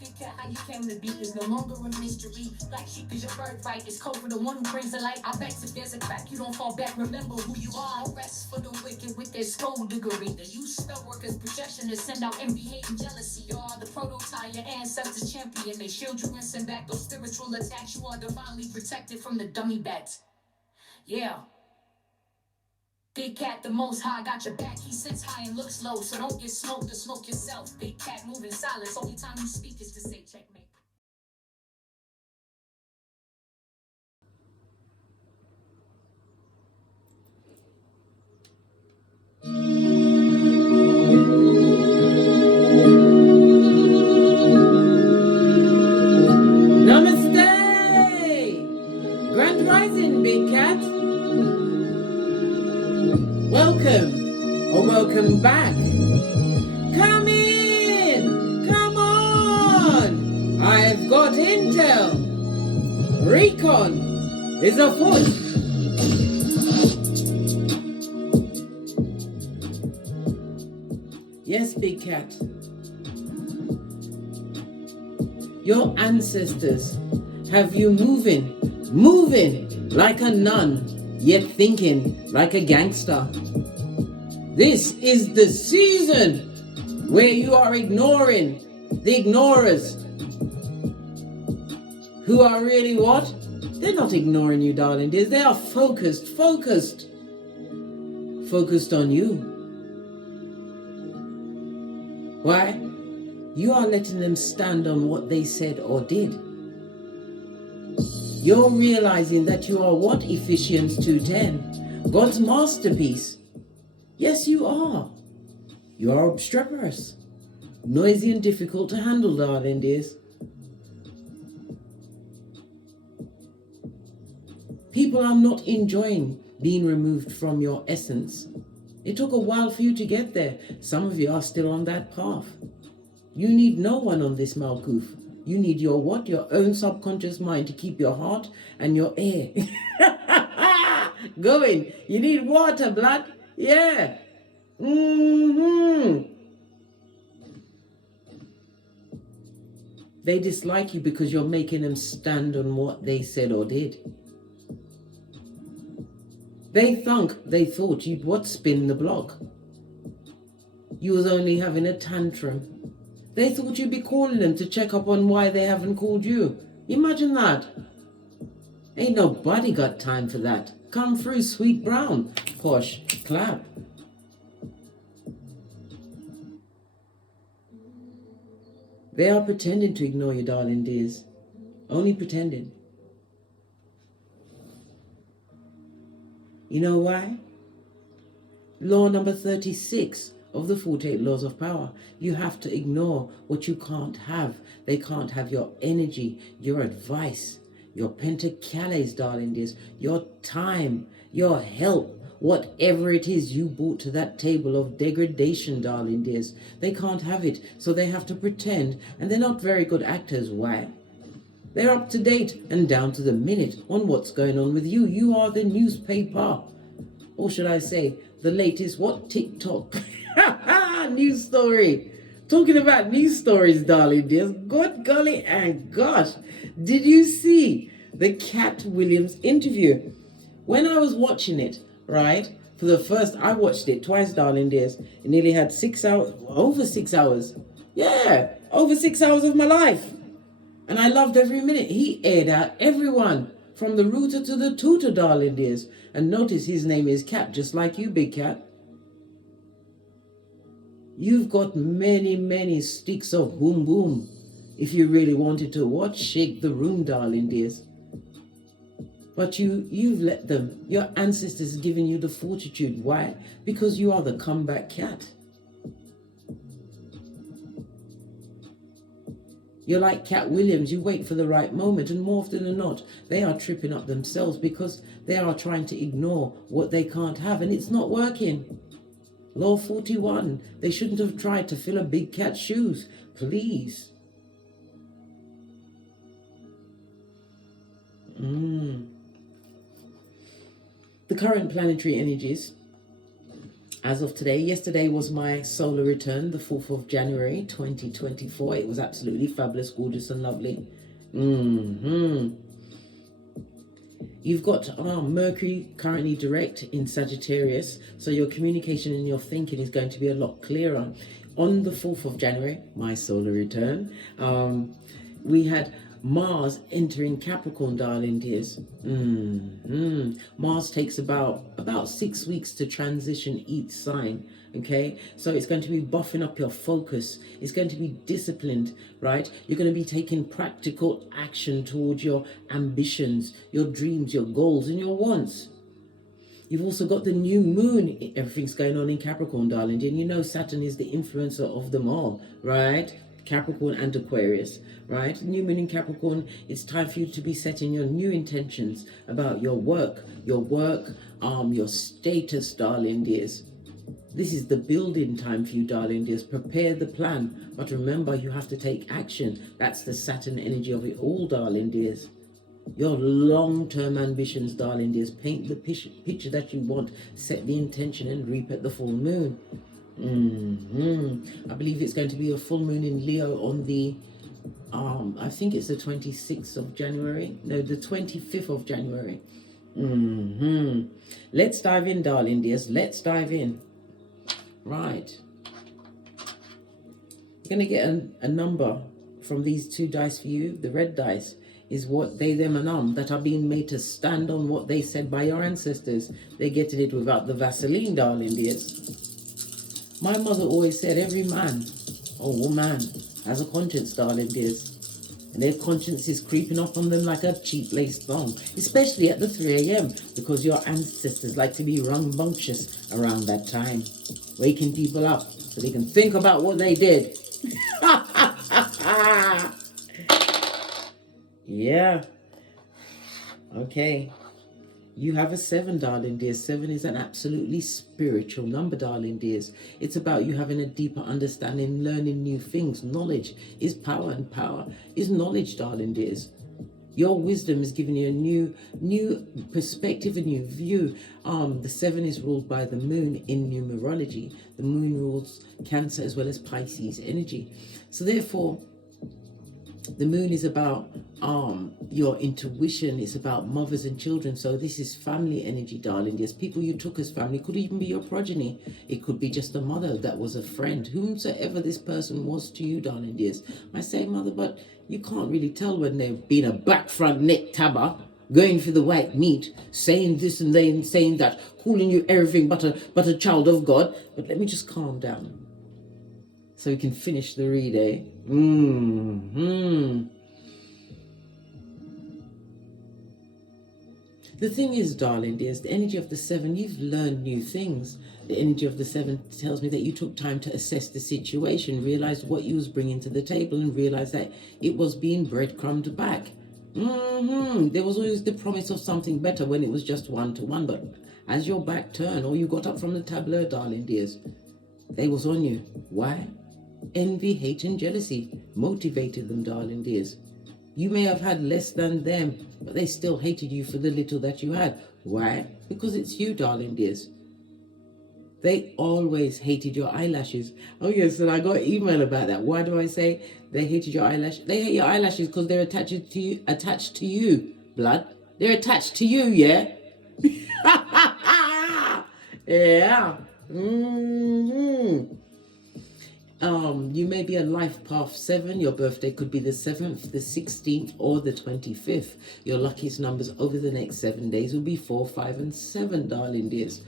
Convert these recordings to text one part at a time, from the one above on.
Big cat, how you came to be is no longer a mystery. Black sheep is your birthright. It's code for the one who brings the light. I bet if there's a crack, you don't fall back. Remember who you are. No rest for the wicked with their skullduggery. The use spell workers' projection to send out envy, hate, and jealousy. You are the prototype, your ancestors champion. They shield you and send back those spiritual attacks. You are divinely protected from the dummy bats. Yeah. Big cat, the most high, got your back. He sits high and looks low, so don't get smoked or smoke yourself. Big cat moving silence. Only time you speak is to say checkmate. Namaste! Grand Rising, Big Cat. Welcome or welcome back. Come in! Come on! I've got intel. Recon is afoot. Yes, Big Cat. Your ancestors have you moving like a nun, yet thinking like a gangster. This is the season where you are ignoring the ignorers, who are really what? They're not ignoring you, darling dears. They are focused on you. Why? You are letting them stand on what they said or did. You're realizing that you are what? Ephesians 2:10. God's masterpiece. Yes, you are. You are obstreperous, noisy and difficult to handle, darling dears. People are not enjoying being removed from your essence. It took a while for you to get there. Some of you are still on that path. You need no one on this Malkuth. You need your what? Your own subconscious mind to keep your heart and your air going. You need water, blood. Yeah. They dislike you because you're making them stand on what they said or did. They thought you'd what? Spin the block. You was only having a tantrum. They thought you'd be calling them to check up on why they haven't called you. Imagine that. Ain't nobody got time for that. Come through, sweet brown. Posh, clap. They are pretending to ignore you, darling dears. Only pretending. You know why? Law number 36 of the 48 laws of power. You have to ignore what you can't have. They can't have your energy, your advice, your pentacales, darling dears, your time, your help, whatever it is you brought to that table of degradation, darling dears. They can't have it, so they have to pretend, and they're not very good actors. Why? They're up to date and down to the minute on what's going on with you. You are the newspaper. Or should I say, the latest what? TikTok. News story. Talking about news stories, darling dears. Good golly and gosh. Did you see the Cat Williams interview? When I was watching it, right, for the first, I watched it twice, darling dears. It nearly had 6 hours, over 6 hours. Yeah, over 6 hours of my life. And I loved every minute. He aired out everyone, from the rooter to the tutor, darling dears. And notice his name is Cat, just like you, Big Cat. You've got many sticks of boom boom. If you really wanted to what? Shake the room, darling dears. But you've let them. Your ancestors giving you the fortitude. Why? Because you are the comeback cat. You're like Cat Williams. You wait for the right moment, and more often than not, they are tripping up themselves because they are trying to ignore what they can't have, and it's not working. Law 41. They shouldn't have tried to fill a big cat's shoes. Please. The current planetary energies As of today, yesterday was my solar return, the 4th of January 2024. It was absolutely fabulous, gorgeous and lovely. You've got Mercury currently direct in Sagittarius, so your communication and your thinking is going to be a lot clearer. On the 4th of January, my solar return, we had Mars entering Capricorn, darling dears. Mars takes about 6 weeks to transition each sign. Okay, so it's going to be buffing up your focus. It's going to be disciplined, right? You're going to be taking practical action towards your ambitions, your dreams, your goals, and your wants. You've also got the new moon. Everything's going on in Capricorn, darling. And you know Saturn is the influencer of them all, right? Capricorn and Aquarius, right? New moon in Capricorn, it's time for you to be setting your new intentions about your work, your status, darling dears. This is the building time for you, darling dears. Prepare the plan, but remember, you have to take action. That's the Saturn energy of it all, darling dears. Your long-term ambitions, darling dears. Paint the picture that you want. Set the intention and reap at the full moon. I believe it's going to be a full moon in Leo on the, I think it's the 26th of January. No, the 25th of January. Let's dive in, darling dears. Let's dive in. Right. You're going to get a number from these two dice for you. The red dice is what they, them, and that are being made to stand on what they said by your ancestors. They're getting it without the Vaseline, darling dears. My mother always said every man or woman has a conscience, darling dears. And their conscience is creeping up on them like a cheap lace thong, especially at the 3 a.m. because your ancestors like to be rambunctious around that time, waking people up so they can think about what they did. Yeah. Okay. You have a 7, darling dears. 7 is an absolutely spiritual number, darling dears. It's about you having a deeper understanding, learning new things. Knowledge is power, and power is knowledge, darling dears. Your wisdom is giving you a new perspective, a new view. The 7 is ruled by the moon in numerology. The moon rules Cancer as well as Pisces energy. So therefore, the moon is about your intuition. It's about mothers and children. So this is family energy, darling. There's people you took as family. Could even be your progeny. It could be just a mother that was a friend. Whomsoever this person was to you, darling dears. I say mother, but you can't really tell when they've been a back front neck tabber, going for the white meat, saying this and then saying that, calling you everything but a child of God. But let me just calm down so we can finish the read, eh? The thing is, darling dears, the energy of the 7, you've learned new things. The energy of the 7 tells me that you took time to assess the situation, realized what you was bringing to the table, and realized that it was being breadcrumbed back. There was always the promise of something better when it was just 1-to-1, but as your back turned or you got up from the tableau, darling dears, they was on you. Why? Envy, hate, and jealousy motivated them, darling dears. You may have had less than them, but they still hated you for the little that you had. Why? Because it's you, darling dears. They always hated your eyelashes. Oh yes, and I got an email about that. Why do I say they hated your eyelashes? They hate your eyelashes because they're attached to you, blood. They're attached to you, yeah? Yeah. You may be a life path 7. Your birthday could be the 7th, the 16th, or the 25th. Your luckiest numbers over the next 7 days will be 4, 5, and 7, darling dears.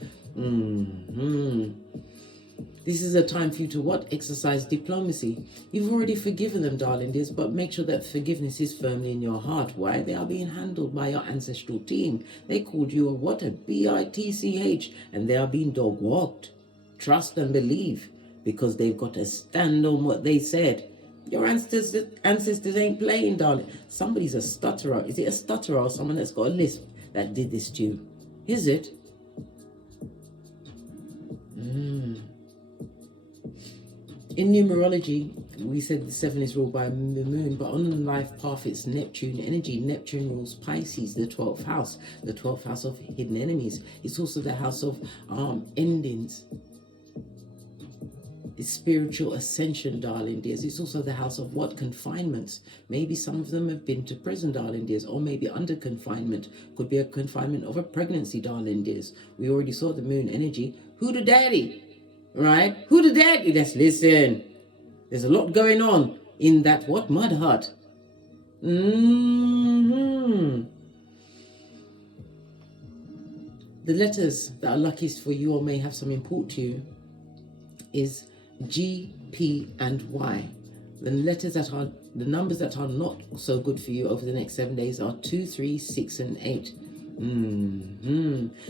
This is a time for you to what? Exercise diplomacy. You've already forgiven them, darling dears, but make sure that forgiveness is firmly in your heart. Why? They are being handled by your ancestral team. They called you a what? A BITCH, and they are being dog-walked. Trust and believe, because they've got to stand on what they said. Your ancestors ain't playing, darling. Somebody's a stutterer. Is it a stutterer or someone that's got a lisp that did this to you? Is it? In numerology, we said the 7 is ruled by the moon, but on the life path, it's Neptune energy. Neptune rules Pisces, the 12th house, the 12th house of hidden enemies. It's also the house of endings. It's spiritual ascension, darling dears. It's also the house of what? Confinements. Maybe some of them have been to prison, darling dears, or maybe under confinement. Could be a confinement of a pregnancy, darling dears. We already saw the moon energy. Who the daddy? Right? Who the daddy? Let's listen. There's a lot going on in that what? Mud hut. The letters that are luckiest for you or may have some import to you is G, P, and Y. The numbers that are not so good for you over the next 7 days are 2, 3, 6, and 8.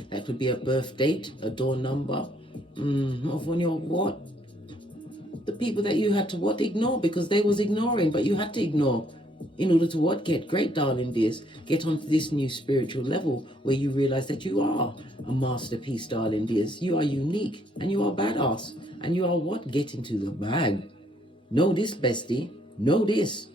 That could be a birth date, a door number, of when you're what? The people that you had to what? Ignore, because they was ignoring, but you had to ignore in order to what? Get great, darling dears. Get onto this new spiritual level where you realize that you are a masterpiece, darling dears. You are unique and you are badass. And you are what? Get into the bag. Know this, bestie. Know this.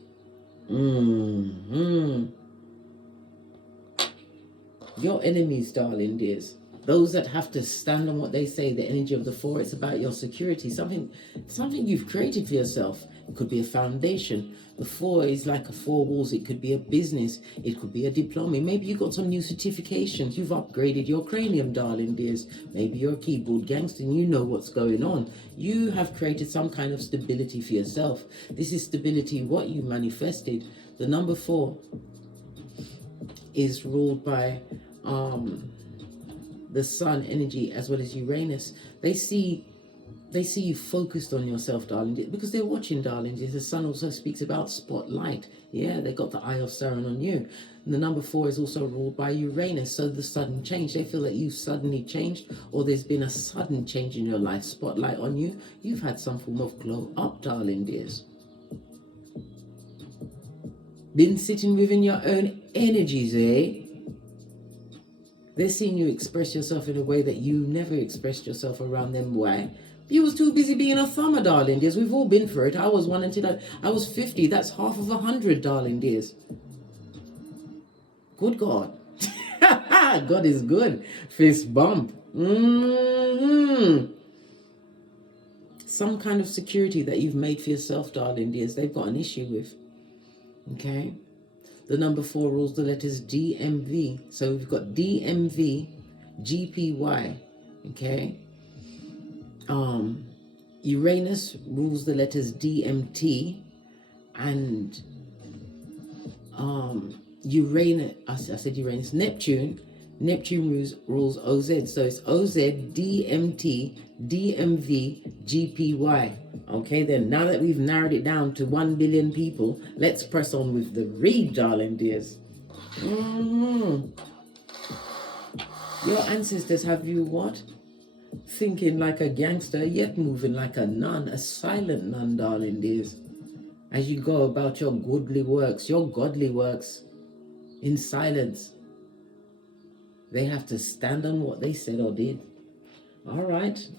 Your enemies, darling dears. Those that have to stand on what they say, the energy of the 4, it's about your security. Something you've created for yourself. It could be a foundation. The 4 is like a 4 walls. It could be a business. It could be a diploma. Maybe you got some new certifications. You've upgraded your cranium, darling dears. Maybe you're a keyboard gangster and you know what's going on. You have created some kind of stability for yourself. This is stability, what you manifested. The number 4 is ruled by the sun energy as well as Uranus. They see you focused on yourself, darling, because they're watching, darling. The sun also speaks about spotlight. Yeah, they got the eye of Sauron on you. And the number 4 is also ruled by Uranus. So the sudden change, they feel that you've suddenly changed, or there's been a sudden change in your life. Spotlight on you. You've had some form of glow up, darling dears. Been sitting within your own energies, eh? They're seeing you express yourself in a way that you never expressed yourself around them. Why? You was too busy being a thumber, darling dears. We've all been through it. I was one until I was 50. That's half of 100, darling dears. Good God. God is good. Fist bump. Some kind of security that you've made for yourself, darling dears, they've got an issue with. Okay? The number 4 rules the letters DMV. So we've got DMV, GPY. Okay? Uranus rules the letters DMT, and Uranus, I said Uranus, Neptune rules OZ. So it's OZ, DMT, DMV, GPY. Okay, then now that we've narrowed it down to 1 billion people, let's press on with the read, darling dears. Your ancestors have you what? Thinking like a gangster, yet moving like a nun, a silent nun, darling dears. As you go about your godly works in silence. They have to stand on what they said or did. All right.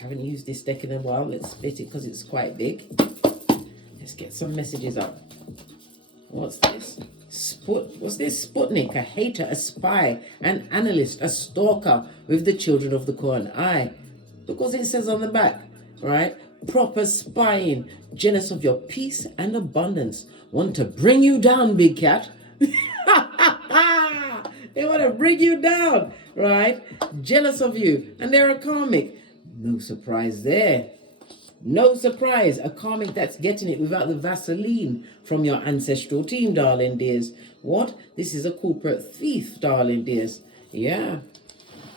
Haven't used this deck in a while. Let's split it because it's quite big. Let's get some messages up. What's this? What's this? Sputnik, a hater, a spy, an analyst, a stalker with the children of the corn. Aye, because it says on the back, right? Proper spying, jealous of your peace and abundance. Want to bring you down, big cat. They want to bring you down, right? Jealous of you. And they're a karmic. No surprise there. No surprise. A karmic that's getting it without the Vaseline from your ancestral team, darling dears. What? This is a corporate thief, darling dears. Yeah.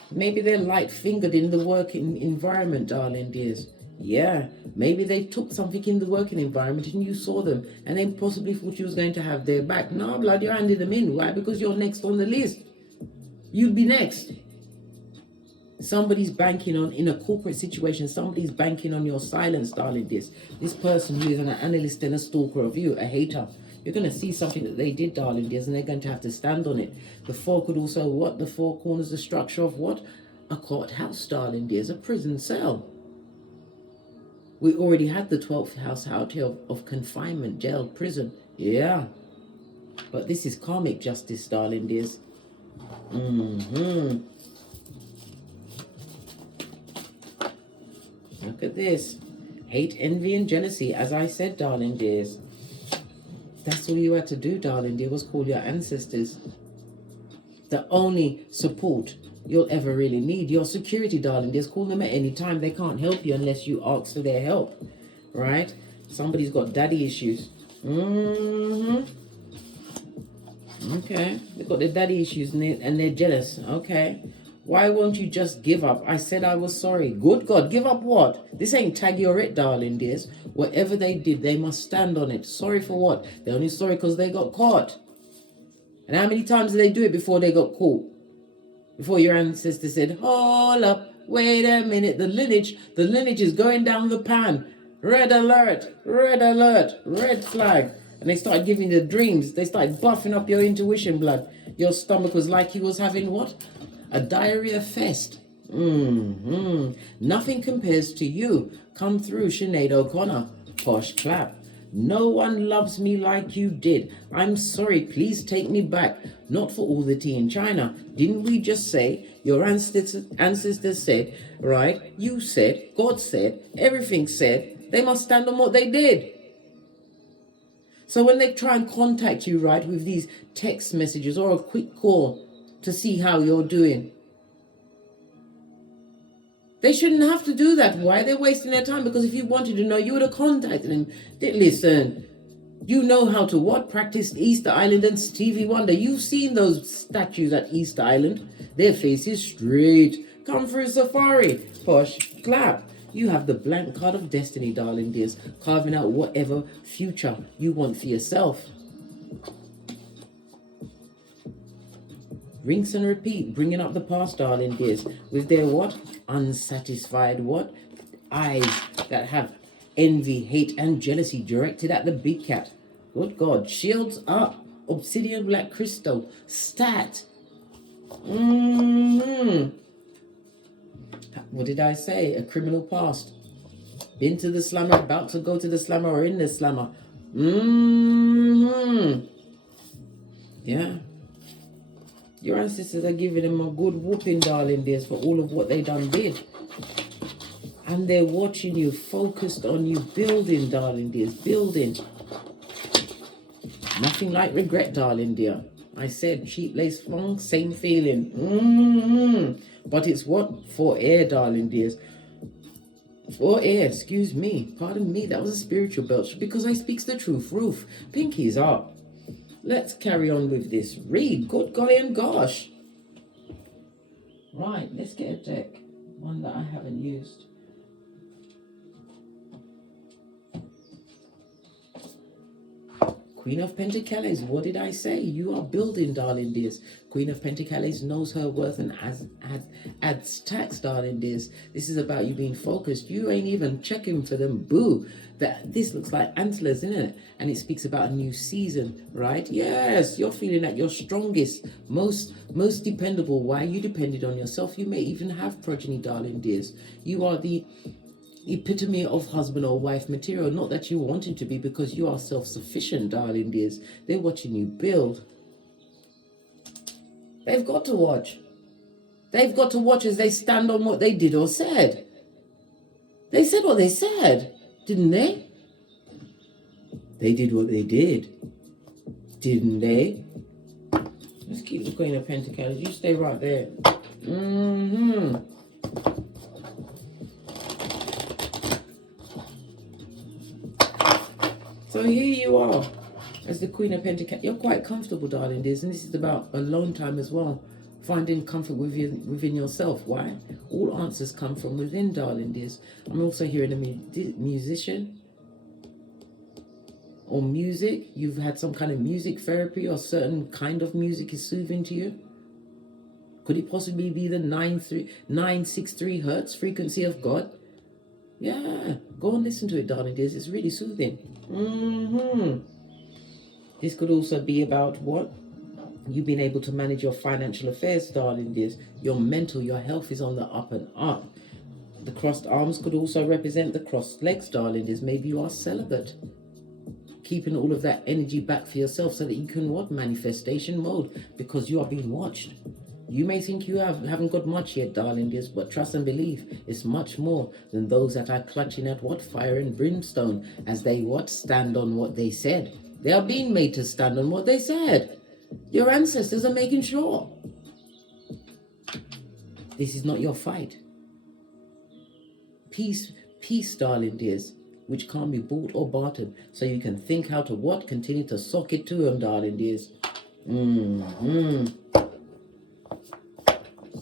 Maybe they're light-fingered in the working environment, darling dears. Yeah. Maybe they took something in the working environment and you saw them and they possibly thought you was going to have their back. No, blood, you handed them in. Why? Because you're next on the list. You'd be next. Somebody's banking on, in a corporate situation, somebody's banking on your silence, darling dears. This person who is an analyst and a stalker of you, a hater, you're going to see something that they did, darling dears, and they're going to have to stand on it. The 4 could also, what? The 4 corners, the structure of what? A courthouse, darling dears, a prison cell. We already had the 12th house out here of confinement, jail, prison. Yeah. But this is karmic justice, darling dears. Look at this. Hate, envy, and jealousy. As I said, darling dears. That's all you had to do, darling dear, was call your ancestors. The only support you'll ever really need. Your security, darling dears. Call them at any time. They can't help you unless you ask for their help. Right? Somebody's got daddy issues. Okay. They've got their daddy issues and they're jealous. Okay. Why won't you just give up? I said I was sorry. Good God, give up what? This ain't tag or it, darling dears. Whatever they did, they must stand on it. Sorry for what? They're only sorry because they got caught. And how many times did they do it before they got caught? Before your ancestors said, hold up, wait a minute. The lineage is going down the pan. Red alert, red flag. And they started giving you the dreams. They started buffing up your intuition blood. Your stomach was like you was having what? A diarrhea fest. Nothing compares to you. Come through, Sinead O'Connor. Posh clap. No one loves me like you did. I'm sorry, please take me back. Not for all the tea in China. Didn't we just say, your ancestors said, right? You said, God said, everything said, they must stand on what they did. So when they try and contact you, right, with these text messages or a quick call to see how you're doing, they shouldn't have to do that. Why? They're wasting their time. Because if you wanted to know, you would have contacted them. Listen, you know how to what? Practice Easter Island and Stevie Wonder. You've seen those statues at Easter Island. Their faces straight. Come for a safari. Posh clap. You have the blank card of destiny, darling dears, carving out whatever future you want for yourself. Rinse and repeat, bringing up the past, darling dears, with their what? Unsatisfied what? Eyes that have envy, hate, and jealousy directed at the big cat. Good God, shields up, obsidian black crystal, stat. What did I say? A criminal past. Been to the slammer, about to go to the slammer, or in the slammer. Yeah. Your ancestors are giving them a good whooping, darling dears, for all of what they done did. And they're watching you, focused on you, building, darling dears, building. Nothing like regret, darling dear. I said, cheap lace flung, same feeling. But it's what? For air, darling dears. For air, excuse me. Pardon me, that was a spiritual belch. Because I speaks the truth. Roof, pinkies up. Let's carry on with this. Read, good golly and gosh. Right, let's get a deck. One that I haven't used. Queen of Pentacles, what did I say? You are building, darling dears. Queen of Pentacles knows her worth and adds tax, darling dears. This is about you being focused. You ain't even checking for them. Boo. This looks like antlers, isn't it? And it speaks about a new season, right? Yes, you're feeling at your strongest, most dependable. Why? You depended on yourself. You may even have progeny, darling dears. You are the epitome of husband or wife material. Not that you wanted to be, because you are self-sufficient, darling dears. They're watching you build. They've got to watch. They've got to watch as they stand on what they did or said. They said what they said, didn't they? They did what they did, didn't they? Let's keep the Queen of Pentacles. You stay right there. So here you are, as the Queen of Pentacles. You're quite comfortable, darling dears, and this is about alone time as well. Finding comfort within yourself. Why? All answers come from within, darling dears. I'm also hearing a musician or music. You've had some kind of music therapy, or certain kind of music is soothing to you. Could it possibly be the 963 hertz frequency of God? Yeah, go and listen to it, darling dears. It's really soothing. This could also be about what? You've been able to manage your financial affairs, darling dears. Your mental, your health is on the up and up. The crossed arms could also represent the crossed legs, darling dears. Maybe you are celibate. Keeping all of that energy back for yourself so that you can what? Manifestation mode, because you are being watched. You may think you haven't got much yet, darling dears, but trust and believe it's much more than those that are clutching at what? Fire and brimstone, as they what? Stand on what they said. They are being made to stand on what they said. Your ancestors are making sure. This is not your fight. Peace, darling dears, which can't be bought or bartered, so you can think how to what? Continue to sock it to them, darling dears.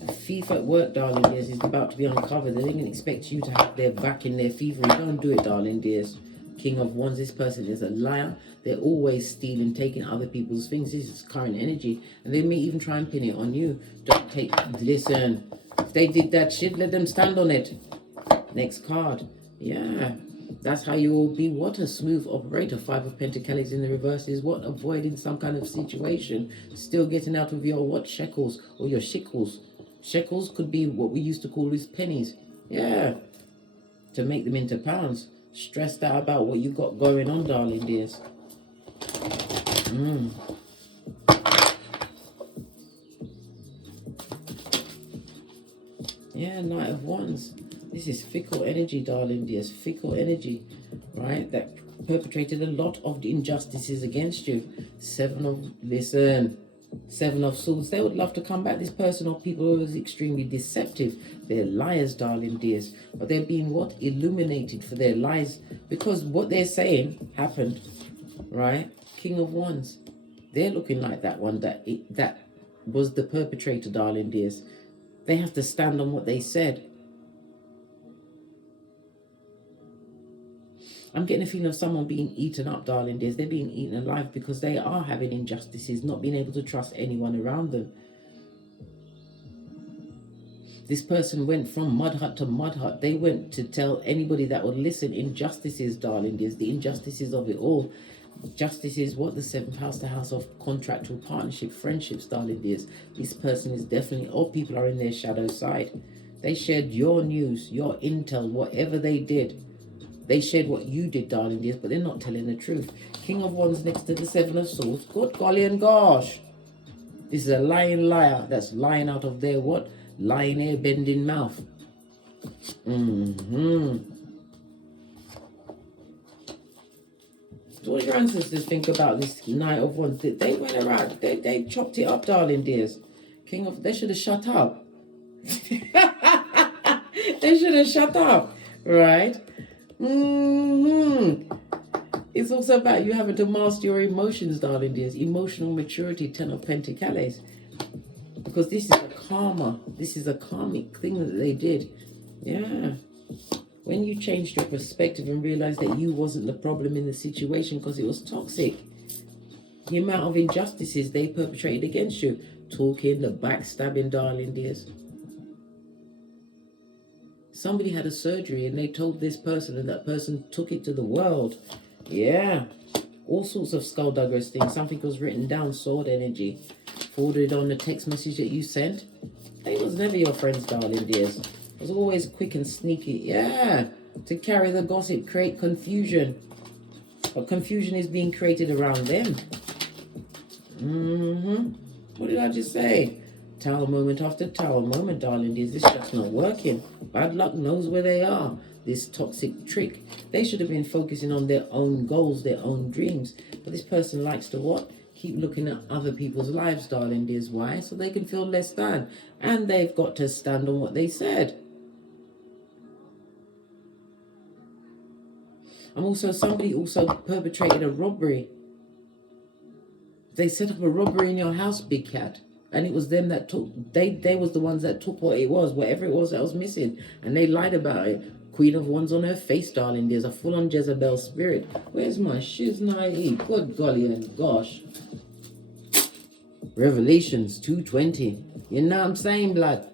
A thief at work, darling dears, is about to be uncovered. They didn't expect you to have their back in their thievery. Don't do it, darling dears. King of Wands, this person is a liar. They're always stealing, taking other people's things. This is current energy, and they may even try and pin it on you. Don't take, listen, if they did that shit, let them stand on it. Next card. Yeah, that's how you will be what? A smooth operator. 5 of Pentacles in the reverse is what? Avoiding some kind of situation. Still getting out of your what? Shekels or your shickles. Shekels could be what we used to call as pennies. Yeah, to make them into pounds. Stressed out about what you got going on, darling dears. Yeah, Knight of Wands. This is fickle energy, darling dears. Fickle energy, right? That perpetrated a lot of injustices against you. 7 of Swords. They would love to come back. This person or people who is extremely deceptive. They're liars, darling dears. But they're being what? Illuminated for their lies. Because what they're saying happened, right? King of Wands. They're looking like that one that was the perpetrator, darling dears. They have to stand on what they said. I'm getting a feeling of someone being eaten up, darling dears. They're being eaten alive because they are having injustices, not being able to trust anyone around them. This person went from mud hut to mud hut. They went to tell anybody that would listen injustices, darling dears, the injustices of it all. Justice is what? The 7th house, the house of contractual partnership, friendships, darling dears. This person is definitely, all people are in their shadow side. They shared your news, your intel, whatever they did. They shared what you did, darling dears, but they're not telling the truth. King of Wands next to the 7 of Swords. Good golly and gosh. This is a lying liar that's lying out of their what? Lying air bending mouth. So what do your ancestors think about this Knight of Wands? They went around, they chopped it up, darling dears. They should have shut up. They should have shut up, right? It's also about you having to master your emotions, darling dears. Emotional maturity, 10 of Pentacles. Because this is a karma. This is a karmic thing that they did. Yeah. When you changed your perspective and realized that you wasn't the problem in the situation because it was toxic. The amount of injustices they perpetrated against you. Talking, the backstabbing, darling dears. Somebody had a surgery and they told this person and that person took it to the world. Yeah. All sorts of skullduggerous things. Something was written down, sword energy. Forwarded on the text message that you sent. They was never your friends, darling dears. It was always quick and sneaky. Yeah. To carry the gossip, create confusion. But confusion is being created around them. What did I just say? Tower moment after tower moment, darling dears. This is just not working. Bad luck knows where they are. This toxic trick. They should have been focusing on their own goals, their own dreams. But this person likes to what? Keep looking at other people's lives, darling dears. Why? So they can feel less than. And they've got to stand on what they said. And also, somebody also perpetrated a robbery. They set up a robbery in your house, big cat. And it was them that took, they was the ones that took what it was, whatever it was that was missing. And they lied about it. Queen of Wands on her face, darling. There's a full-on Jezebel spirit. Where's my shiz naive? Good golly and gosh. Revelations 2:20. You know what I'm saying, blood?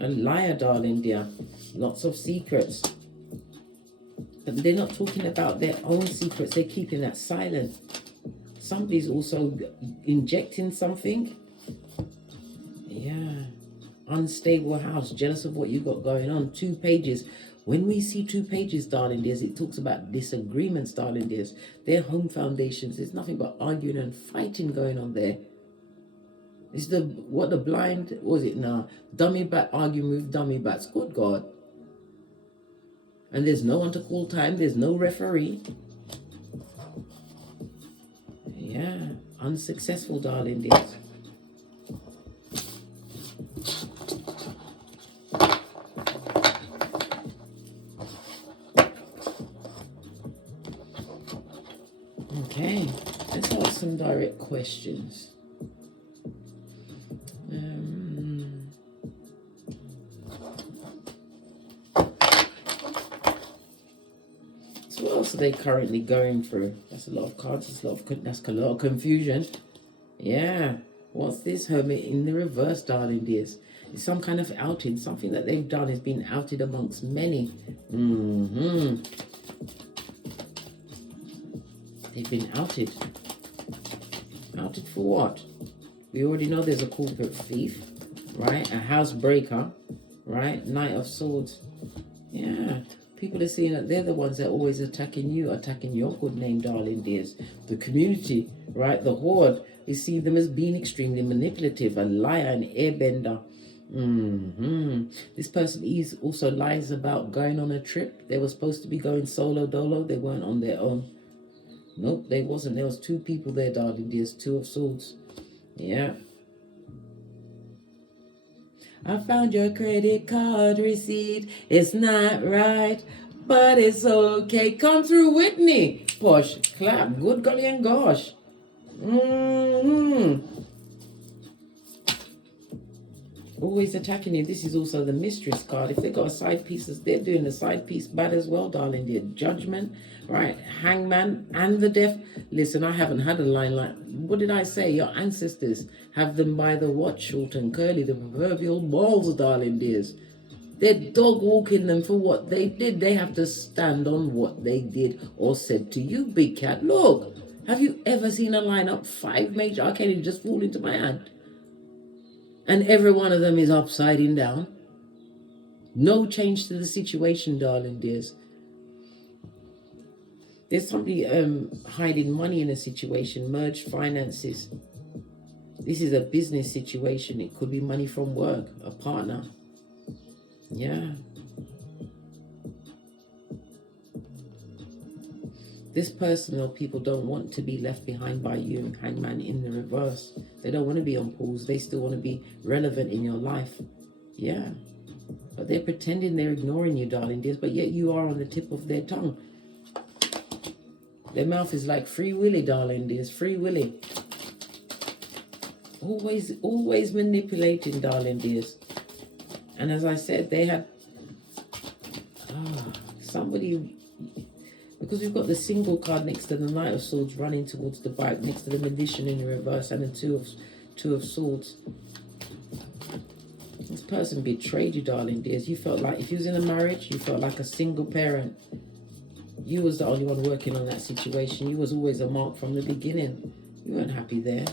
A liar, darling dear. Lots of secrets. But they're not talking about their own secrets. They're keeping that silent. Somebody's also injecting something. Yeah. Unstable house. Jealous of what you got going on. 2 pages. When we see 2 pages, darling dears, it talks about disagreements, darling dears. Their home foundations. There's nothing but arguing and fighting going on there. It's the blind, what was it now? Dummy bat arguing with dummy bats. Good God. And there's no one to call time. There's no referee. Yeah. Unsuccessful, darling dears. Okay. Let's ask some direct questions. So what else are they currently going through? That's a lot of cards. That's a lot of confusion. Yeah. What's this Hermit in the reverse, darling dears? It's some kind of outing. Something that they've done has been outed amongst many. They've been outed. Outed for what? We already know there's a corporate thief, right? A housebreaker, right? Knight of Swords. Yeah. People are seeing that they're the ones that are always attacking you, attacking your good name, darling dears. The community, right? The horde, you see them as being extremely manipulative, a liar, an airbender. This person also lies about going on a trip. They were supposed to be going solo dolo. They weren't on their own. Nope, they wasn't. There was two people there, darling dears. Two of Swords. Yeah. I found your credit card receipt. It's not right, but it's okay. Come through, Whitney. Posh, clap. Good golly and gosh. Always attacking you. This is also the Mistress card. If they got a side pieces, they're doing the side piece bad as well, darling dear. Judgment, right? Hangman and the Death. Listen, I haven't had a line like, what did I say? Your ancestors have them by the what, short and curly, the proverbial balls, darling dears. They're dog walking them for what they did. They have to stand on what they did or said to you, big cat. Look, have you ever seen a line up 5 major arcana just fall into my hand? And every one of them is upside down. No change to the situation, darling dears. There's somebody hiding money in a situation, merged finances. This is a business situation. It could be money from work, a partner. Yeah. This person or people don't want to be left behind by you, Hangman in the reverse. They don't want to be on pause. They still want to be relevant in your life. Yeah. But they're pretending they're ignoring you, darling dears, but yet you are on the tip of their tongue. Their mouth is like Free Willy, darling dears. Free Willy. Always manipulating, darling dears. And as I said, they had somebody... Because we've got the single card next to the Knight of Swords running towards the bike, next to the Magician in the reverse, and the two of Swords. This person betrayed you, darling dears. You felt like, if you was in a marriage, you felt like a single parent. You was the only one working on that situation. You was always a mark from the beginning. You weren't happy there.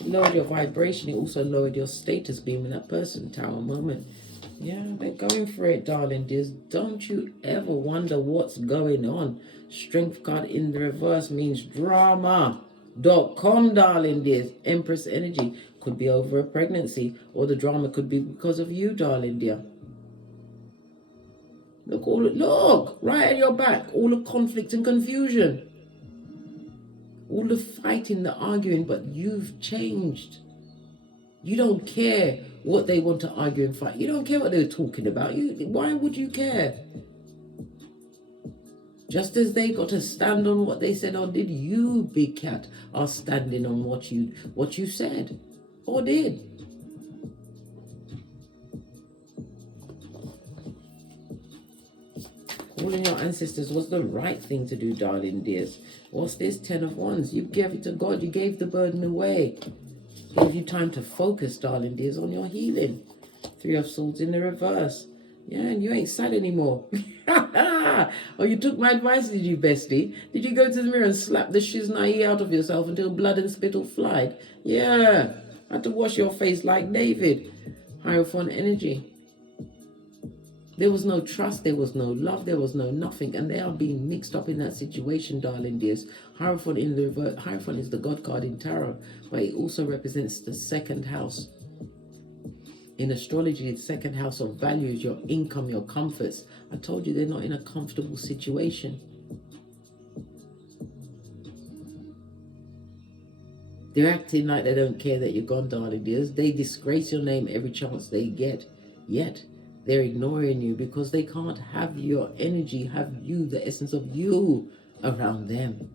It lowered your vibration. It also lowered your status being in that person, Tower moment. Yeah, they're going for it, darling dears. Don't you ever wonder what's going on. Strength card in the reverse means drama.com, darling dears. Empress energy could be over a pregnancy, or the drama could be because of you, darling dear. Look, right at your back, all the conflict and confusion. All the fighting, the arguing, but you've changed. You don't care what they want to argue and fight. You don't care what they're talking about. Why would you care? Just as they got to stand on what they said or did, you, big cat, are standing on what you said or did. Calling your ancestors was the right thing to do, darling dears. What's this? 10 of Wands. You gave it to God. You gave the burden away. Gave you time to focus, darling dears, on your healing. 3 of Swords in the reverse. Yeah, and you ain't sad anymore. Oh, you took my advice, did you, bestie? Did you go to the mirror and slap the shiznai out of yourself until blood and spittle flied? Yeah, had to wash your face like David. Hierophant energy. There was no trust, there was no love, there was no nothing, and they are being mixed up in that situation, darling dears. Hierophant in the revert, Hierophant is the God card in tarot, but it also represents the second house. In astrology, the second house of values, your income, your comforts. I told you they're not in a comfortable situation. They're acting like they don't care that you're gone, darling dears. They disgrace your name every chance they get. Yet, they're ignoring you because they can't have your energy, have you, the essence of you, around them.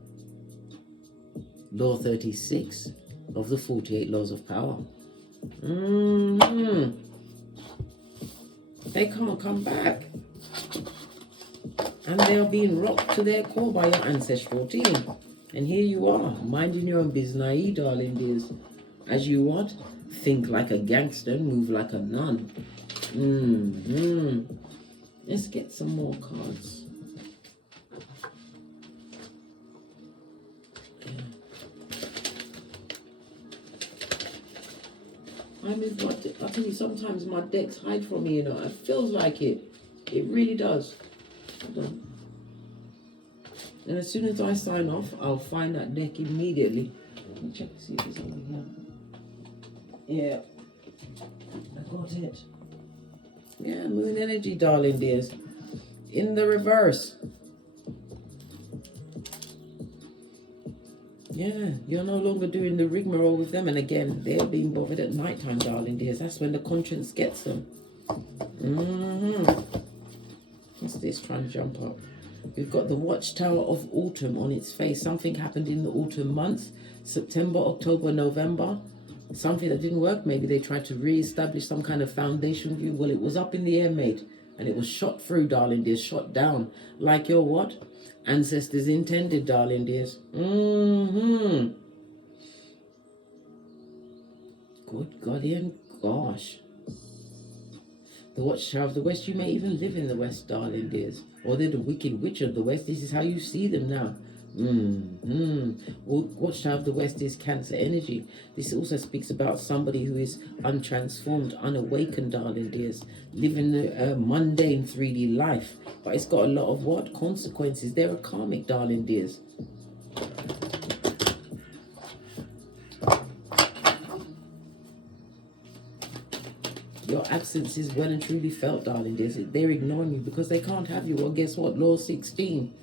Law 36 of the 48 laws of power. They can't come back. And they are being rocked to their core by your ancestral team. And here you are, minding your own business, darling dears. As you what? Think like a gangster and move like a nun. Let's get some more cards. I tell you, sometimes my decks hide from me, you know. It feels like it. It really does. Hold on. And as soon as I sign off, I'll find that deck immediately. Let me check to see if it's over here. Yeah. I got it. Yeah, moon energy, darling dears. In the reverse. Yeah, you're no longer doing the rigmarole with them. And again, they're being bothered at nighttime, darling dears. That's when the conscience gets them. What's this trying to jump up? We've got the Watchtower of Autumn on its face. Something happened in the autumn months. September, October, November. Something that didn't work. Maybe they tried to re-establish some kind of foundation view. Well, it was up in the air, mate. And it was shot through, darling dears. Shot down. Like your what? Ancestors intended, darling dears. Good golly and gosh. The Watchtower of the West. You may even live in the West, darling dears. Or they're the Wicked Witch of the West. This is how you see them now. Well, Watchtower of the West is Cancer energy. This also speaks about somebody who is untransformed, unawakened, darling dears, living a mundane 3D life. But it's got a lot of what? Consequences. They're a karmic, darling dears. Your absence is well and truly felt, darling dears. They're ignoring you because they can't have you. Well, guess what? Law 16.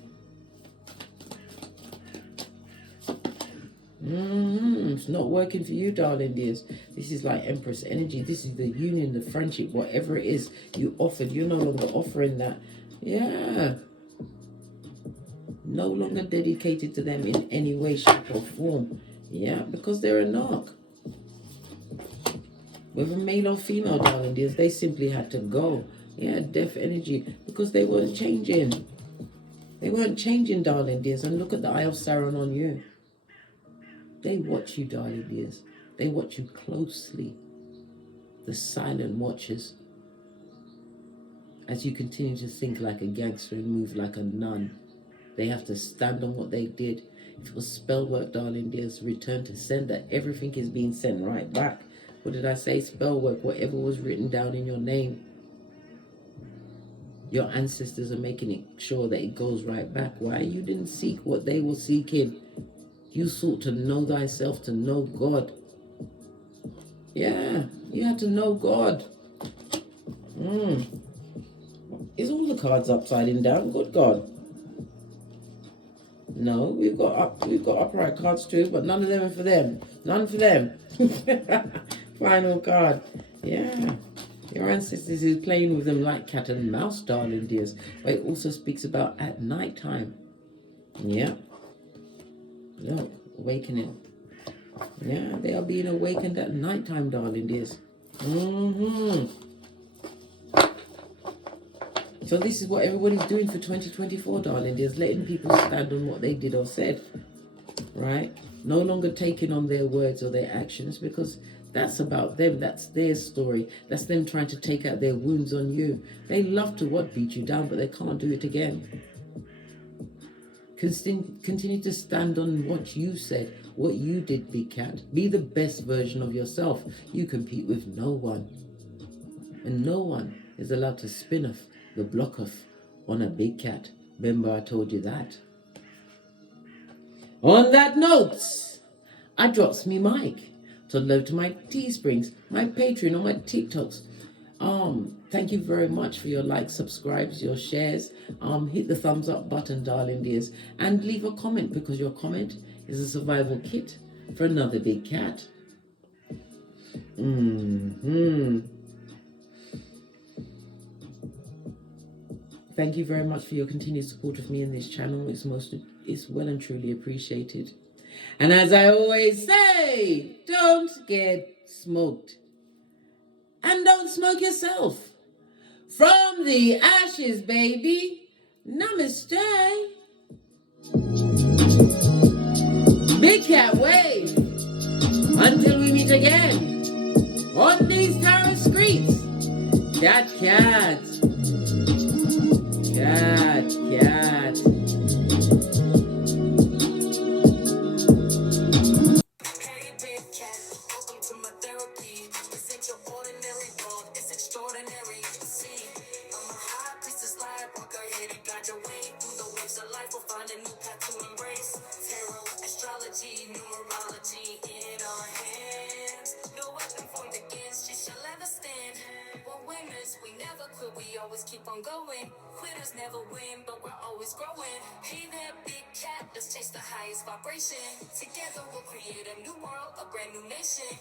It's not working for you, darling dears. This is like Empress energy. This is the union, the friendship, whatever it is you offered. You're no longer offering that. Yeah. No longer dedicated to them in any way, shape, or form. Yeah, because they're a narc. Whether male or female, darling dears, they simply had to go. Yeah, death energy, because they weren't changing. They weren't changing, darling dears. And look at the Eye of Sauron on you. They watch you, darling dears. They watch you closely. The silent watchers. As you continue to think like a gangster and move like a nun. They have to stand on what they did. If it was spell work, darling dears, return to sender. Everything is being sent right back. What did I say? Spell work, whatever was written down in your name. Your ancestors are making it sure that it goes right back. Why? You didn't seek what they were seeking. You sought to know thyself, to know God. Yeah, you had to know God. Is all the cards upside down? Good God. No, we've got upright cards too, but none of them are for them. None for them. Final card. Yeah. Your ancestors is playing with them like cat and mouse, darling dears. But it also speaks about at night time. Yeah. Look, awakening. Yeah, they are being awakened at night time, darling dears. So this is what everybody's doing for 2024, darling dears. Letting people stand on what they did or said. Right? No longer taking on their words or their actions, because that's about them. That's their story. That's them trying to take out their wounds on you. They love to beat you down, but they can't do it again. Continue to stand on what you said, what you did, big cat. Be the best version of yourself. You compete with no one. And no one is allowed to spin the block off on a big cat. Remember I told you that. On that note, I drops me mic. So love to my Teesprings, my Patreon, or my TikToks. Thank you very much for your likes, subscribes, your shares. Hit the thumbs up button, darling dears, and leave a comment, because your comment is a survival kit for another big cat. Thank you very much for your continued support of me in this channel. It's well and truly appreciated. And as I always say, don't get smoked. And don't smoke yourself. From the ashes, baby. Namaste. Big cat wave. Until we meet again on these tarot streets. Cat, cat. Cat, cat. Hey, big cat, welcome to my therapy. This ain't your ordinary world, it's extraordinary. See, I'm a high priestess lightworker, here to guide your way through the waves of life. We'll find a new path to embrace. Tarot, astrology, numerology in our hands. No weapon formed against you shall ever stand. We're winners, we never quit, we always keep on going. Quitters never win, but we're always growing. Hey there, big cat, let's chase the highest vibration. Together we'll create a new world, a brand new nation.